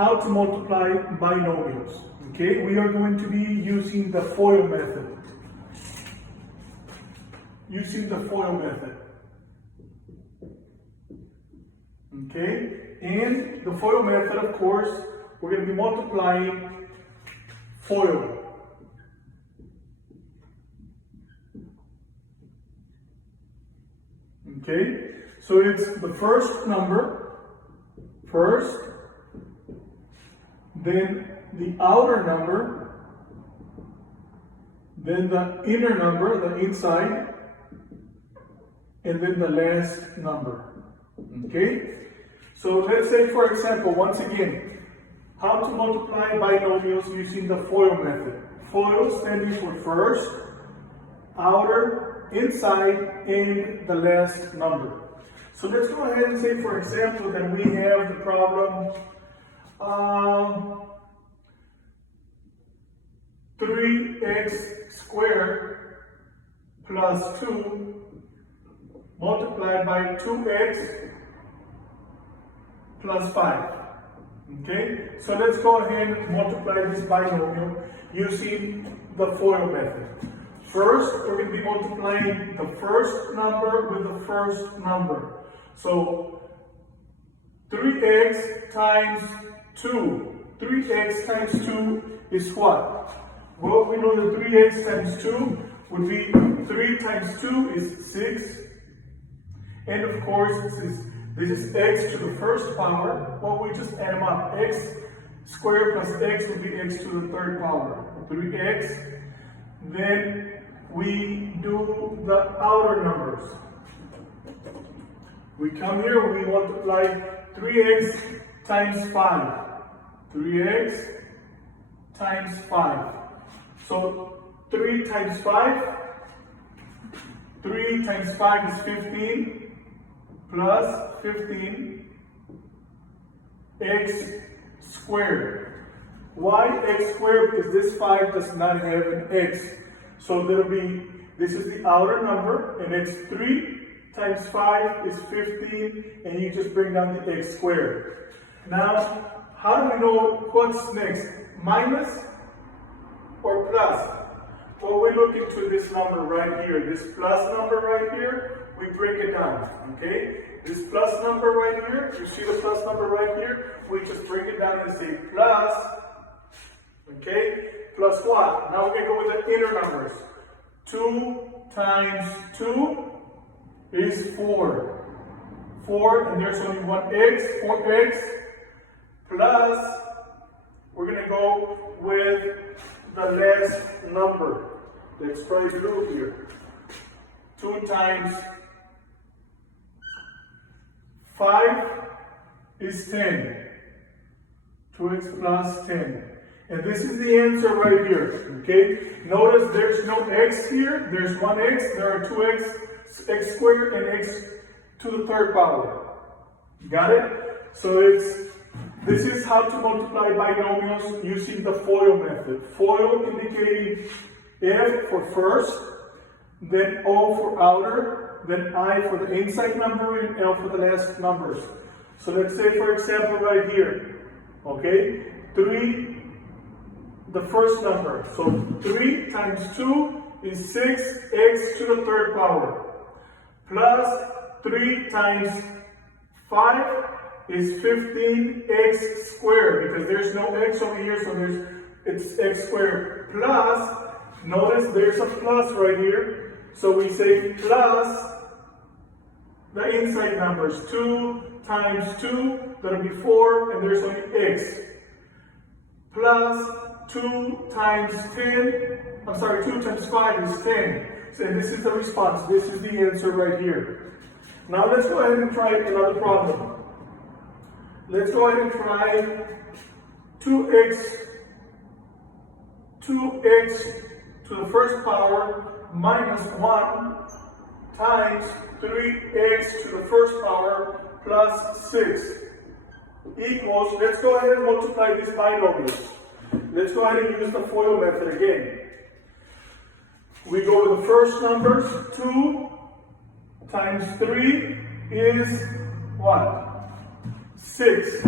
how to multiply binomials. Okay, we are going to be using the FOIL method. Okay, and the FOIL method, of course, we're going to be multiplying FOIL. Okay, so it's the first number, then the outer number, then the inner number, the inside, and then the last number. Okay, so let's say, for example, once again, how to multiply binomials using the FOIL method. FOIL standing for first, outer, inside, and the last number. So let's go ahead and say, for example, that we have the problem 3x squared plus 2 multiplied by 2x plus 5. Okay, so let's go ahead and multiply this binomial using the FOIL method. First, we're going to be multiplying the first number with the first number. So 3x times 2. 3x times 2 is what? Well, we know that 3x times 2 would be 3 times 2 is 6. And of course, this is x to the first power. Well, we just add them up. X squared plus x would be x to the third power. 3x. Then we do the outer numbers. We come here, we multiply 3x times 5. 3x times 5. So 3 times 5. 3 times 5 is 15 plus 15 x squared. Why x squared? Because this 5 does not have an x. So that'll be, this is the outer number, and it's 3 times 5 is 15, and you just bring down the x squared. Now, how do we know what's next? Minus or plus? Well, we look into this number right here. This plus number right here, we break it down, okay? This plus number right here, you see the plus number right here? We just break it down and say plus, okay? Plus what? Now we're going to go with the inner numbers. 2 times 2 is 4. 4, and there's only one x, 4x, plus, we're going to go with the last number. Let's try blue here. 2 times 5 is 10. 2x plus 10. And this is the answer right here, okay? Notice there's no x here, there's one x, there are two x squared, and x to the third power. Got it? So this is how to multiply binomials using the FOIL method. FOIL indicating F for first, then O for outer, then I for the inside number, and L for the last numbers. So let's say, for example, right here, okay, 3, the first number. So 3 times 2 is 6x to the third power. Plus 3 times 5 is 15x squared, because there's no x over here, so it's x squared. Plus, notice there's a plus right here. So we say plus the inside numbers. 2 times 2, that'll be 4, and there's only x. Plus 2 times 2 times 5 is 10. And this is the response. This is the answer right here. Now let's go ahead and try another problem. Let's go ahead and try 2x to the first power minus 1 times 3x to the first power plus 6 equals, let's go ahead and multiply these binomials. Let's go ahead and use the FOIL method again. We go with the first numbers. 2 times 3 is what? 6.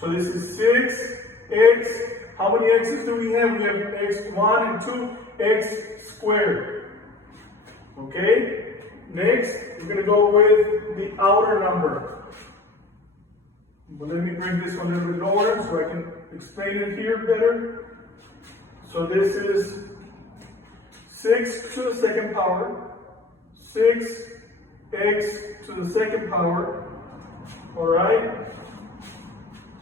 So So this is 6x. How many x's do we have? We have x1 and 2, x squared. Okay? Next, we're going to go with the outer number. But let me bring this one a little bit lower so I can explain it here better. So this is 6 to the second power, 6x to the second power. All right?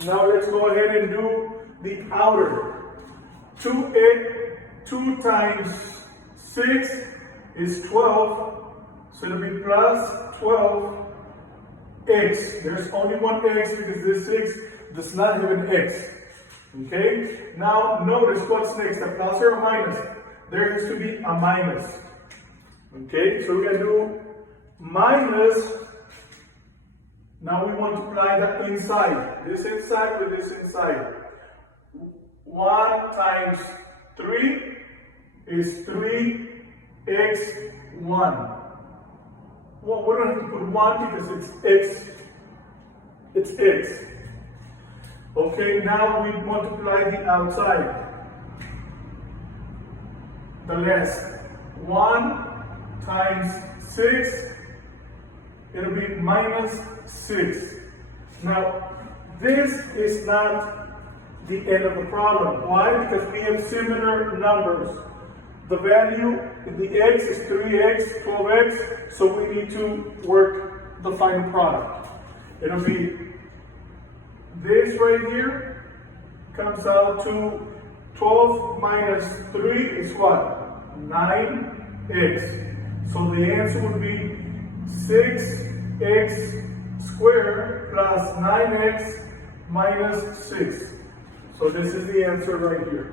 Now let's go ahead and do the outer. 2 times 6 is 12. So it'll be plus 12x. There's only one x because this 6 does not have an x. Okay? Now notice what's next, a plus or a minus. There has to be a minus. Okay? So we're going to do minus. Now we multiply the inside. This inside with this inside. 1 times 3 is 3x1. Well, we don't have to put 1 because it's x. It's x. Okay, now we multiply the outside. The last. 1 times 6, it'll be minus 6. Now, this is not the end of the problem. Why? Because we have similar numbers. The value, the x is 3x, 12x, so we need to work the final product. It'll be this right here comes out to 12 minus 3 is what? 9x. So the answer would be 6x squared plus 9x minus 6. So this is the answer right here.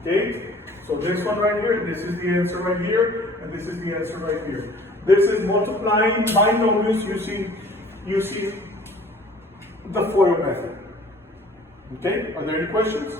Okay? So this one right here, this is the answer right here, and this is the answer right here. This is multiplying binomials using the FOIL method. Okay? Are there any questions?